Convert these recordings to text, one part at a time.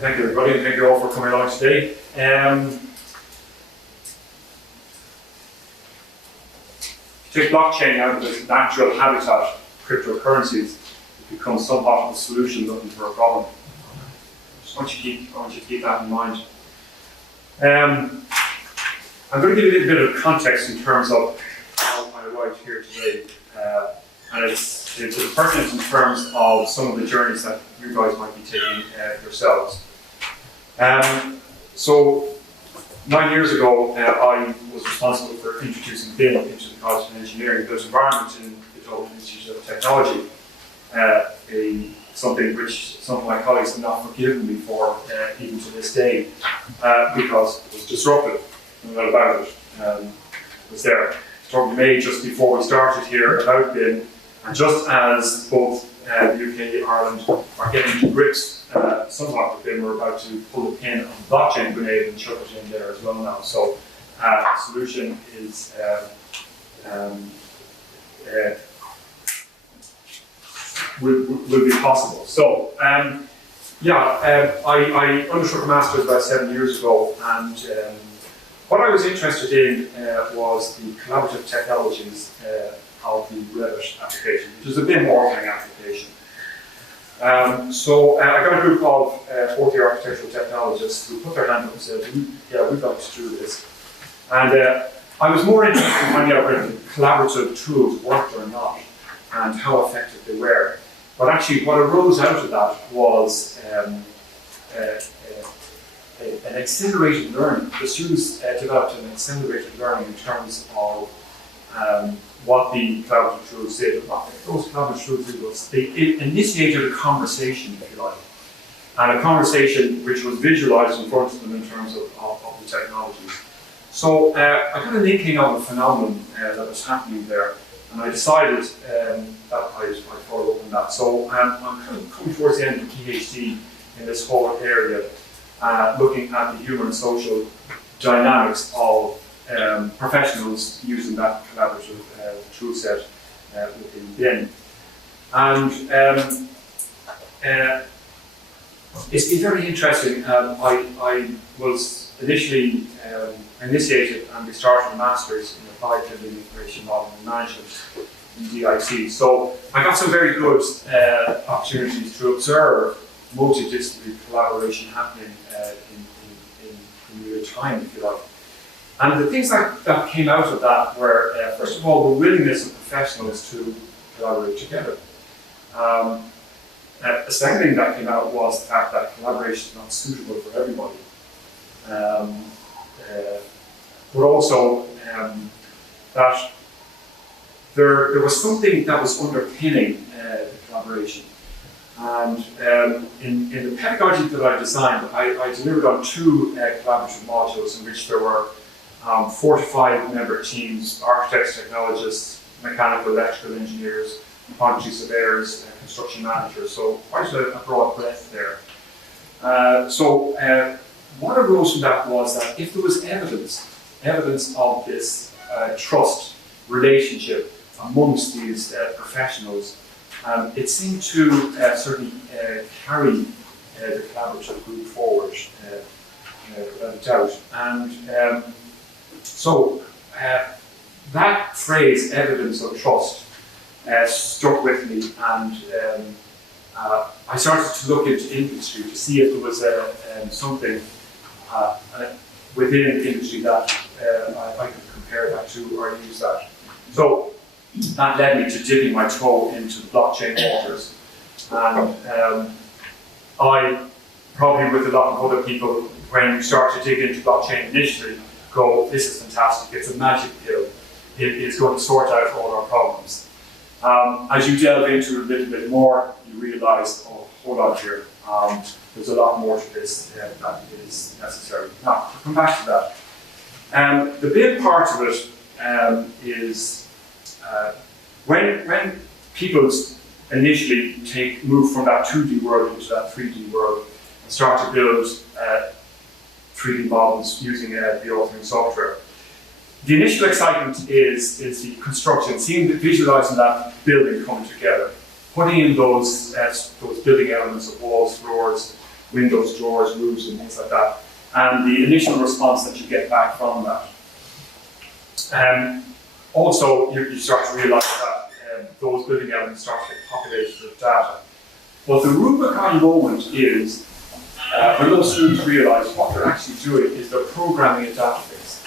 Thank you, everybody, and thank you all for coming along today. Take blockchain out of its natural habitat, cryptocurrencies, it becomes somewhat of a solution looking for a problem. I want you to keep that in mind. I'm going to give you a little bit of context in terms of how I arrived here today, and it's pertinent in terms of some of the journeys that you guys might be taking yourselves. So 9 years ago, I was responsible for introducing BIM into the College of Engineering and Built Environment in the Dublin Institute of Technology, something which some of my colleagues have not forgiven me for even to this day, because it was disruptive, no doubt about it. It was there. It was probably made just before we started here about BIM, and just as both the UK and Ireland are getting to grips somewhat with BIM, we're about to pull the pin on the blockchain grenade and chuck it in there as well now. So the solution is will be possible. So I undertook a master's about 7 years ago, and what I was interested in was the collaborative technologies of the Revit application, which is a BIM modeling application. So I got a group of 40 architectural technologists who put their hand up and said, yeah, we'd like to do this. And I was more interested in finding out whether the collaborative tools worked or not, and how effective they were. But actually what arose out of that was an accelerated learning. The students developed an accelerated learning in terms of what the collaborative tools did. What those collaborative tools did was they initiated a conversation, if you like, and a conversation which was visualized in front of them in terms of the technologies. So I got an inkling of a phenomenon that was happening there, and I decided that I'd follow up on that. So I'm kind of coming towards the end of the PhD in this whole area, looking at the human and social dynamics of professionals using that collaborative tool set within BIM. And it's been very interesting. I was initially initiated, and we started a master's in applied building information modeling and management in DIT. So I got some very good opportunities to observe multidisciplinary collaboration happening in real time, if you like. And the things that came out of that were, first of all, the willingness of professionals to collaborate together. The second thing that came out was the fact that collaboration is not suitable for everybody. But also that there was something that was underpinning the collaboration. And in the pedagogy that I designed, I delivered on 2 collaborative modules in which there were 4 to 5 member teams: architects, technologists, mechanical, electrical engineers, quantity surveyors, construction managers. So quite a broad breadth there. What arose from that was that if there was evidence of this trust relationship amongst these professionals, it seemed to certainly carry the collaborative group forward, without a doubt. And so that phrase, evidence of trust, stuck with me, and I started to look into industry to see if there was something within the industry that I could compare that to or use that. So that led me to dipping my toe into the blockchain waters. And I, probably with a lot of other people, when you start to dig into blockchain initially, go, this is fantastic, it's a magic pill. It is going to sort out all our problems. As you delve into it a little bit more, you realize, oh, hold on here, there's a lot more to this that is necessary. Now, to come back to that, the big part of it is when people initially move from that 2D world into that 3D world and start to build 3D models using the authoring software. The initial excitement is the construction, visualizing that building coming together, putting in those building elements of walls, floors, windows, doors, roofs, and things like that, and the initial response that you get back from that. Also, you start to realise that those building elements start to get populated with data. But the Rubicon moment is when those students realise what they're actually doing is they're programming a database.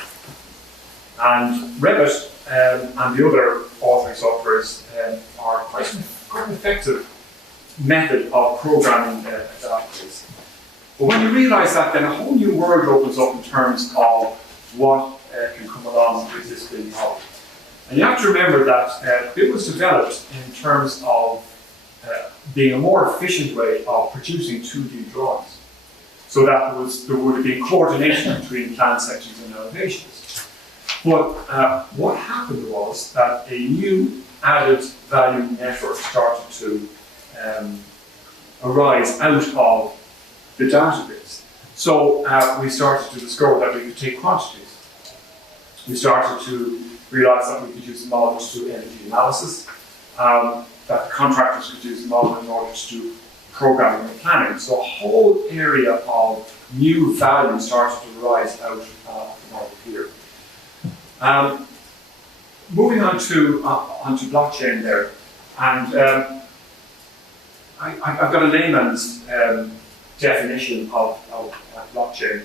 And Revit and the other authoring softwares are quite an effective method of programming a database. But when you realise that, then a whole new world opens up in terms of what can come along with this building model. And you have to remember that it was developed in terms of being a more efficient way of producing 2D drawings. So that there would have been coordination between plan sections and elevations. But what happened was that a new added value network started to arise out of the database. So we started to discover that we could take quantities. We started to realise that we could use the model to do energy analysis, that the contractors could use the model in order to do programming and planning. So a whole area of new value started to rise out of the model here. Moving on to onto blockchain there, and I've got a layman's definition of blockchain,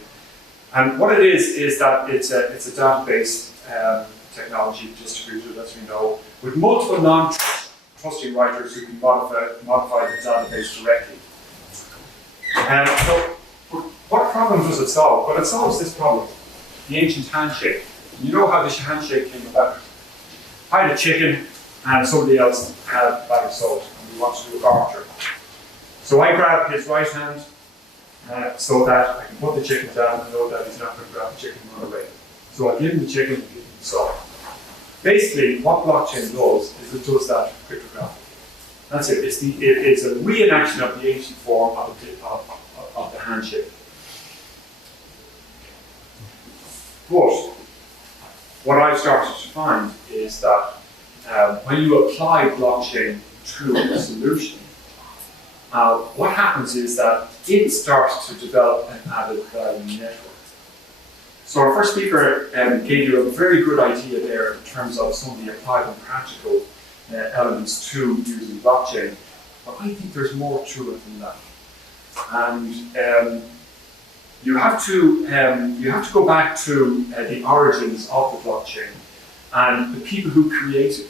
and what it is that it's a database technology distributed, as we know, with multiple non-trusting writers who can modify the database directly. So, what problem does it solve? Well, it solves this problem: the ancient handshake. You know how the handshake came about? I had a chicken and somebody else had a bag of salt, and we want to do a barter. So I grab his right hand so that I can put the chicken down and know that he's not going to grab the chicken and run away. So I give him the chicken and give him the salt. Basically, what blockchain does is it does that cryptographically. That's it. It's a reenaction of the ancient form of the handshake. But what I've started to find is that when you apply blockchain to a solution, what happens is that it starts to develop an added value network. So our first speaker gave you a very good idea there in terms of some of the applied and practical elements to using blockchain. But I think there's more to it than that. And you have to go back to the origins of the blockchain and the people who created it.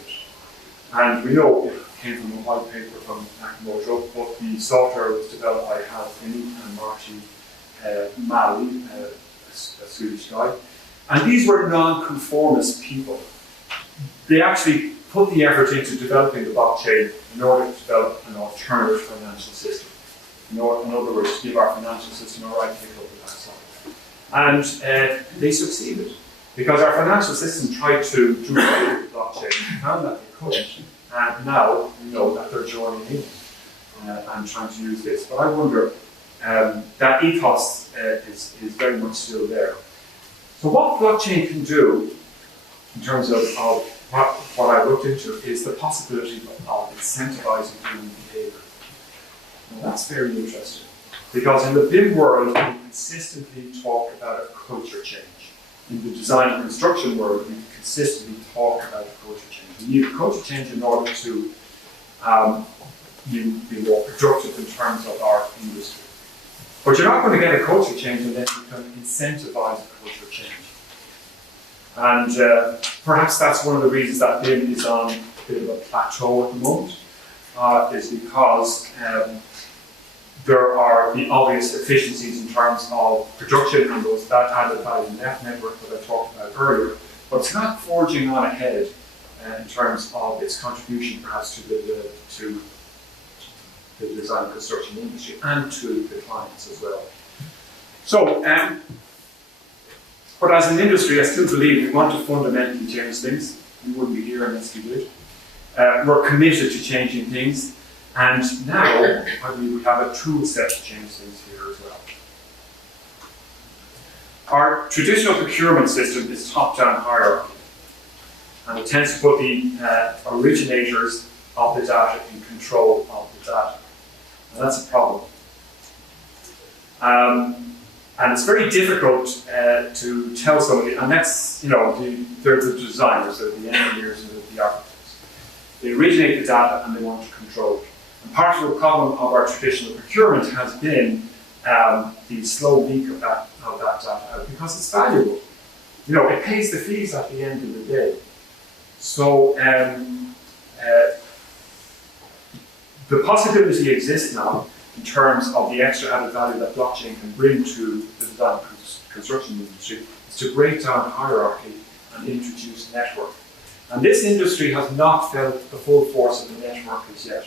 And we know it came from a white paper from Nakamoto, but the software was developed by Malachy and Malachy, a Swedish guy. And these were non-conformist people. They actually put the effort into developing the blockchain in order to develop an alternative financial system. In other words, to give our financial system a right to pick up the software. And they succeeded, because our financial system tried to do away with the blockchain, found that they couldn't, and now we know that they're joining in and trying to use this. But I wonder, that ethos is very much still there. So what blockchain can do, in terms of what I looked into, is the possibility of incentivizing human behavior. Now that's very interesting, because in the BIM world, we consistently talk about a culture change. In the design and construction world, we consistently talk about a culture change. We need a culture change in order to be more productive in terms of our industry. But you're not going to get a culture change unless you can incentivize a culture change. And perhaps that's one of the reasons that BIM is on a bit of a plateau at the moment, is because there are the obvious efficiencies in terms of production and that added value network that I talked about earlier, but it's not forging on ahead in terms of its contribution perhaps to the design and construction industry and to the clients as well. So, but as an industry, I still believe we want to fundamentally change things. We wouldn't be here unless we did. We're committed to changing things. And now, I believe we have a tool set to change things here as well. Our traditional procurement system is top-down hierarchy, and it tends to put the originators of the data in control of the data. And that's a problem. And it's very difficult to tell somebody, and that's, they're the designers, they're the engineers, they're the architects. They originate the data and they want to control it. And part of the problem of our traditional procurement has been the slow leak of that data because it's valuable. It pays the fees at the end of the day. So the possibility exists now in terms of the extra added value that blockchain can bring to the design construction industry is to break down hierarchy and introduce network. And this industry has not felt the full force of the network as yet.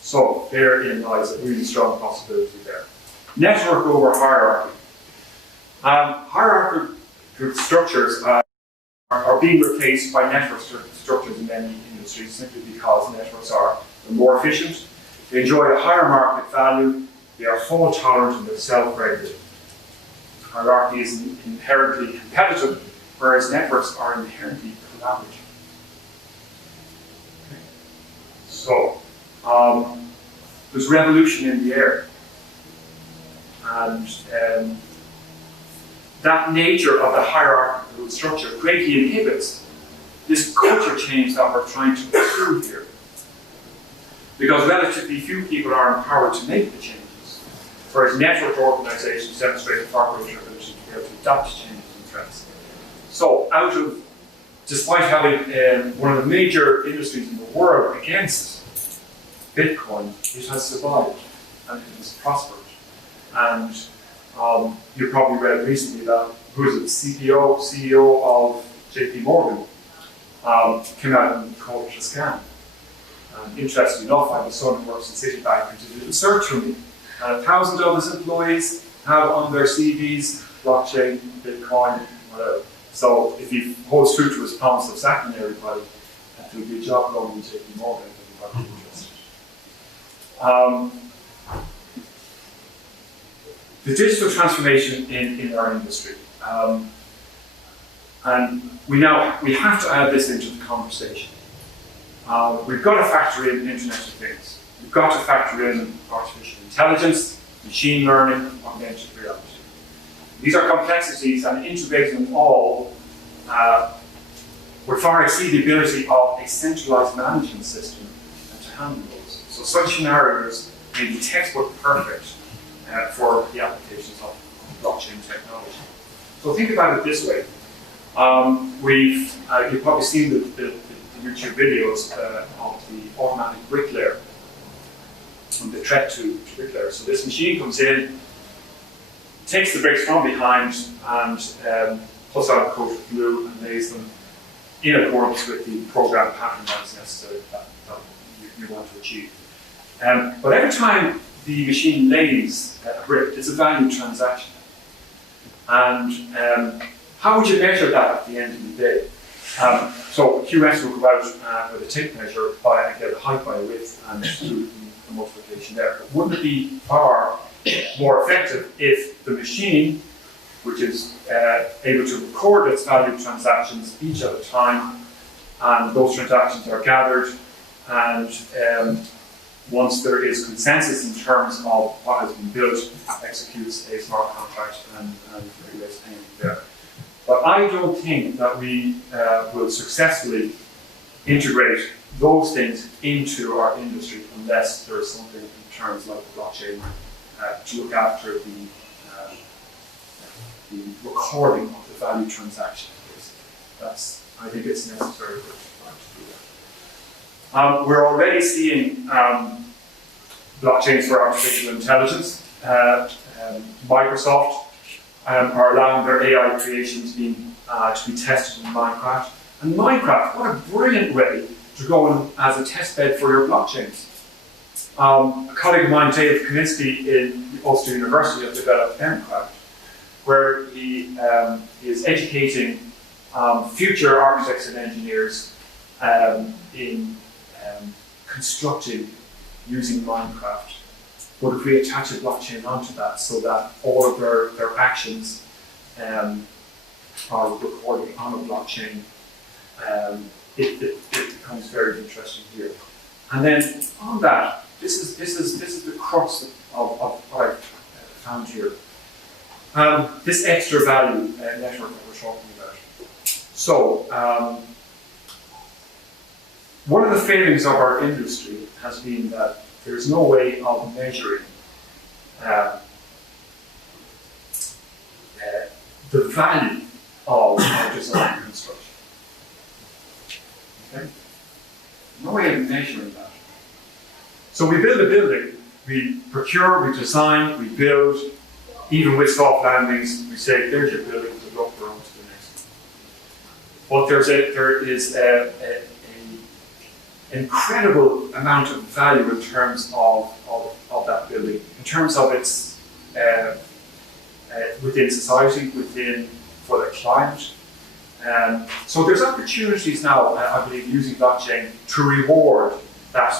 So therein lies a really strong possibility there. Network over hierarchy. Hierarchical structures are being replaced by network structures in many industries simply because networks are more efficient, they enjoy a higher market value, they are fault tolerant, and they're self-regulated. Hierarchy is inherently competitive, whereas networks are inherently collaborative. Okay. So, there's revolution in the air. And that nature of the hierarchical structure greatly inhibits this culture change that we're trying to pursue here. Because relatively few people are empowered to make the changes, whereas network organizations demonstrate a far greater ability to be able to adapt to changes and threats. So, despite having one of the major industries in the world against Bitcoin, it has survived and it has prospered. And you probably read recently that CEO of JP Morgan came out and called it a scam. And interestingly enough, I have a son who works in Citibank and did a little search for me. And 1,000 of his employees have on their CVs blockchain, Bitcoin, whatever. So if he holds true to his promise of sacking everybody, that will be a job going in JP Morgan. That would be interesting. The digital transformation in our industry. And we have to add this into the conversation. We've got to factor in Internet of Things. We've got to factor in artificial intelligence, machine learning, augmented reality. These are complexities, and integrating them all would far exceed the ability of a centralized management system to handle those. So such scenarios may be textbook perfect for the applications of blockchain technology. So think about it this way. You've probably seen the YouTube videos of the automatic bricklayer and the threat to bricklayer. So this machine comes in, takes the bricks from behind and puts on a coat of glue and lays them in accordance with the program pattern that's necessary that you want to achieve. But every time the machine lays a brick, it's a value transaction. And how would you measure that at the end of the day? So QS will go out with a tape measure by get a height by a width and do the multiplication there. But wouldn't it be far more effective if the machine, which is able to record its value transactions each at a time, and those transactions are gathered, and once there is consensus in terms of what has been built, executes a smart contract and regulates payment there. But I don't think that we will successfully integrate those things into our industry unless there is something in terms like the blockchain to look after the recording of the value transaction. I think it's necessary for us to do that. We're already seeing blockchains for artificial intelligence. Microsoft are allowing their AI creations to be tested in Minecraft. And Minecraft, what a brilliant way to go in as a test bed for your blockchains. A colleague of mine, David Kaminsky, in Ulster University, has developed Minecraft, where he is educating future architects and engineers in constructing using Minecraft. But if we attach a blockchain onto that so that all of their actions are recorded on a blockchain, it becomes very interesting here. And then on that, this is the crux of what I've found here. This extra value network that we're talking about. So, one of the failings of our industry has been that there's no way of measuring the value of our design and construction. Okay? No way of measuring that. So we build a building, we procure, we design, we build, even with soft landings, we say, there's your building, good luck, we're on to the next one. But there is an incredible amount of value in terms of that building, in terms of its within society, for the climate. So there's opportunities now, I believe, using blockchain to reward that,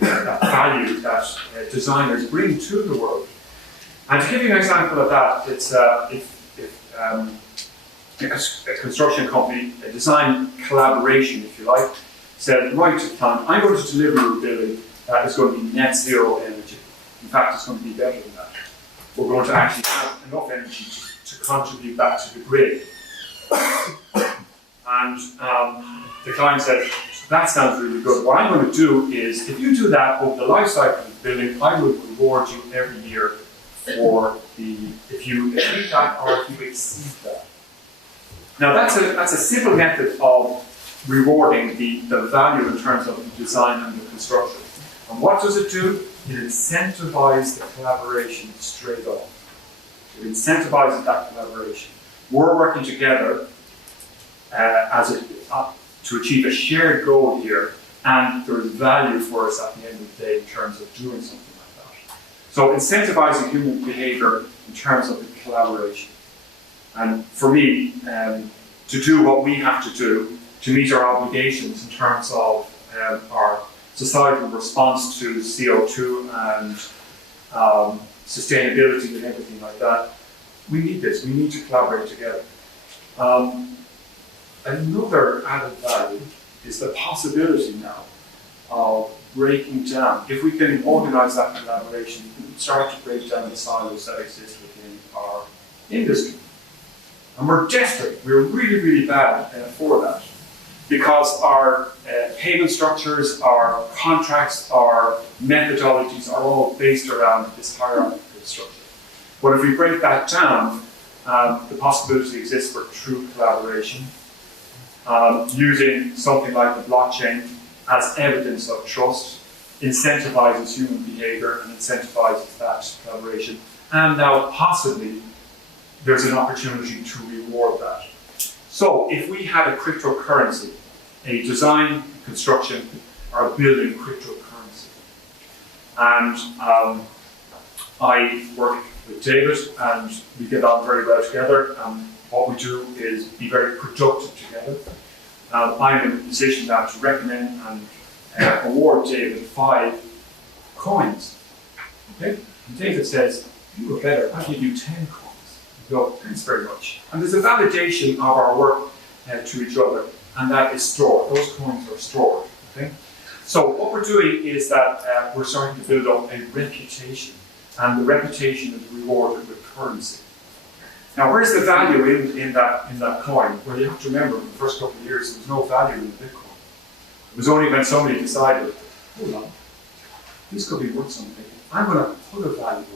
that value that designers bring to the world. And to give you an example of that, it's if a construction company, a design collaboration, if you like, said, right, plan, I'm going to deliver a building that is going to be net zero energy. In fact, it's going to be better than that. We're going to actually have enough energy to contribute back to the grid. And the client said, that sounds really good. What I'm going to do is, if you do that over the life cycle of the building, I will reward you every year for if you achieve that or if you exceed that. Now that's a simple method of rewarding the value in terms of the design and the construction. And what does it do? It incentivizes the collaboration straight off. It incentivizes that collaboration. We're working together to achieve a shared goal here, and there's value for us at the end of the day in terms of doing something like that. So incentivizing human behavior in terms of the collaboration. And for me, to do what we have to do to meet our obligations in terms of our societal response to CO2 and sustainability and everything like that, we need this. We need to collaborate together. Another added value is the possibility now of breaking down. If we can organize that collaboration, we can start to break down the silos that exist within our industry. And we're desperate, we're really, really bad for that. Because our payment structures, our contracts, our methodologies are all based around this hierarchical structure. But if we break that down, the possibility exists for true collaboration, using something like the blockchain as evidence of trust, incentivizes human behavior and incentivizes that collaboration. And now possibly there's an opportunity to reward that. So if we had a cryptocurrency, a design, construction, or a building cryptocurrency, and I work with David and we get on very well together, and what we do is be very productive together. I'm in a position now to recommend and award David 5 coins. Okay? And David says, you were better, I'll give you 10 coins. So, thanks very much. And there's a validation of our work to each other, and that is stored. Those coins are stored. Okay? So what we're doing is that we're starting to build up a reputation, and the reputation is rewarded with currency. Now, where's the value in that coin? Well, you have to remember, in the first couple of years, there was no value in the Bitcoin. It was only when somebody decided, hold on, this could be worth something. I'm going to put a value on it.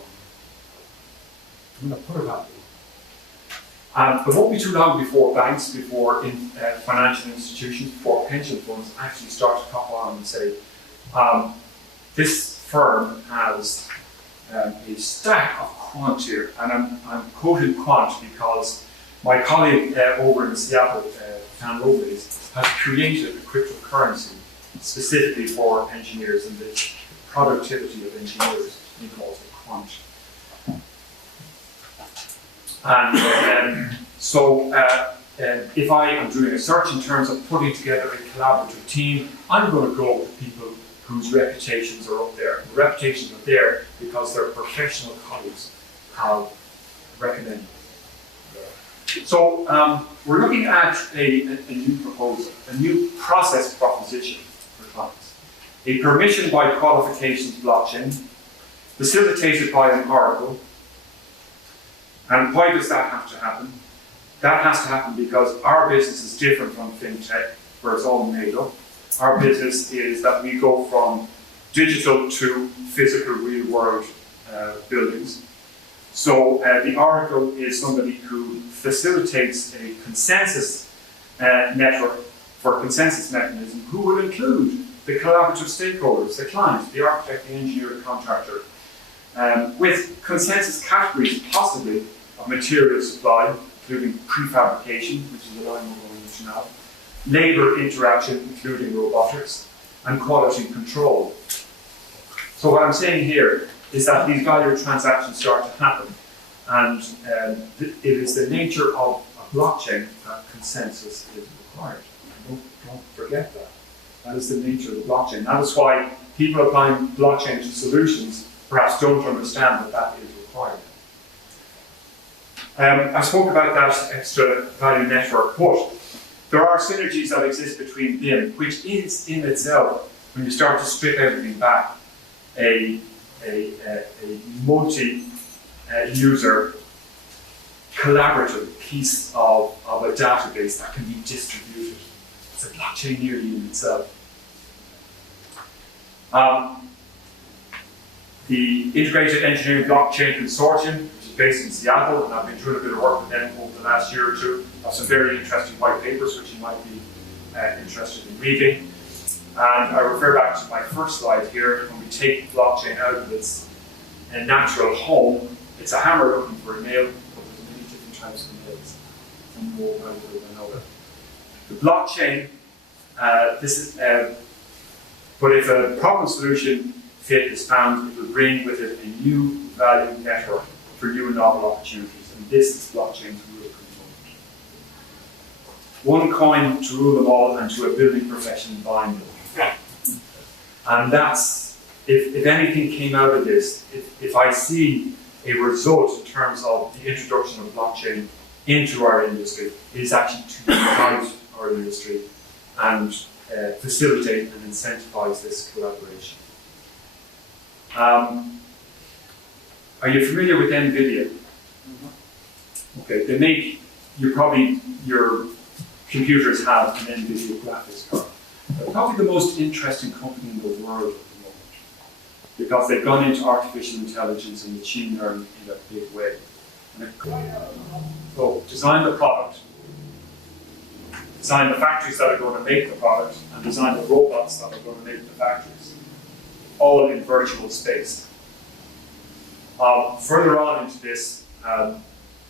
I'm going to put a value on it. It won't be too long before banks, before financial institutions, before pension funds actually start to cop on and say, this firm has a stack of quant here, and I'm quoting quant because my colleague over in Seattle, Dan Lovelace, has created a cryptocurrency specifically for engineers and the productivity of engineers. He calls it quant. And so if I am doing a search in terms of putting together a collaborative team, I'm going to go with people whose reputations are up there. The reputations are there because their professional colleagues have recommended. So we're looking at a new proposal, a new process proposition for clients. A permission by qualifications blockchain facilitated by an oracle. And why does that have to happen? That has to happen because our business is different from fintech, where it's all made up. Our business is that we go from digital to physical, real world buildings. So the oracle is somebody who facilitates a consensus network for a consensus mechanism, who will include the collaborative stakeholders, the client, the architect, the engineer, the contractor, with consensus categories possibly of material supply, including prefabrication, which is the line we're going into now, labour interaction, including robotics, and quality control. So what I'm saying here is that these value transactions start to happen, and it is the nature of a blockchain that consensus is required. Don't forget that. That is the nature of the blockchain. That is why people applying blockchain to solutions perhaps don't understand that that is required. I spoke about that extra value network, but there are synergies that exist between them, which is in itself, when you start to strip everything back, a multi-user collaborative piece of a database that can be distributed. It's a blockchain nearly in itself. The Integrated Engineering Blockchain Consortium, which is based in Seattle, and I've been doing a bit of work with them over the last year or two. I have some very interesting white papers which you might be interested in reading. And I refer back to my first slide here. When we take blockchain out of its natural home, it's a hammer looking for a nail, but there's many different types of nails. Some more valuable than others. The blockchain, but if a problem solution fit is found, it will bring with it a new value network for new and novel opportunities. And this is blockchain's real component. One coin to rule them all, and to a building profession bind them. And that's, if anything came out of this, if I see a result in terms of the introduction of blockchain into our industry, it is actually to guide our industry and facilitate and incentivize this collaboration. Are you familiar with Nvidia? Okay, they make, your computers have an Nvidia graphics card. They're probably the most interesting company in the world at the moment, because they've gone into artificial intelligence and machine learning in a big way. So design the product, design the factories that are going to make the product, and design the robots that are going to make the factories, all in virtual space. Further on into this,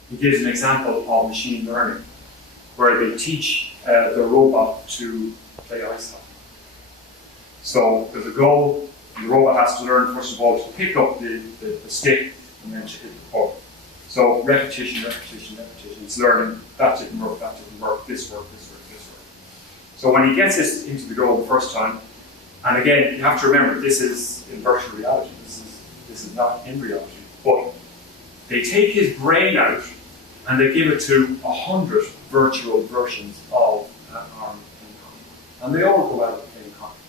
he gives an example of machine learning, where they teach the robot to play ice hockey. So there's a goal, and the robot has to learn, first of all, to pick up the stick and then to hit the puck. So repetition, repetition, repetition. It's learning, that didn't work, this worked, this worked, this worked. So when he gets this into the goal the first time, and again, you have to remember, this is in virtual reality. This is not in reality. But they take his brain out and they give it to 100 virtual versions of Arm playing hockey. And they all go out playing hockey.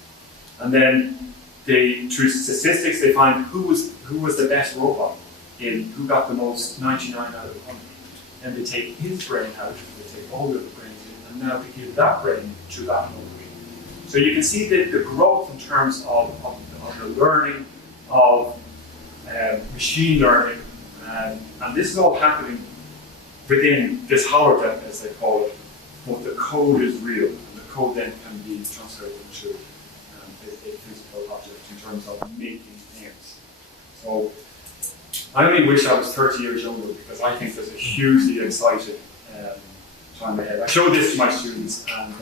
And then through statistics, they find who was the best robot, who got the most 99 out of 100. And they take his brain out, they take all the other brains in, and now they give that brain to that robot. So you can see the growth in terms of the learning, of machine learning, and this is all happening within this holodeck, as they call it, but the code is real, and the code then can be transferred into a physical object in terms of making things. So I only wish I was 30 years younger, because I think there's a hugely exciting time ahead. I show this to my students, and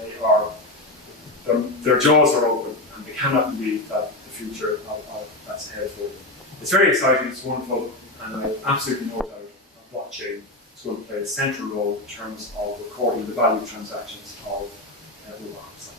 their jaws are open, and they cannot believe that the future that's ahead for them. It's very exciting, it's wonderful, and I have absolutely no doubt that blockchain is going to play a central role in terms of recording the value transactions of robots.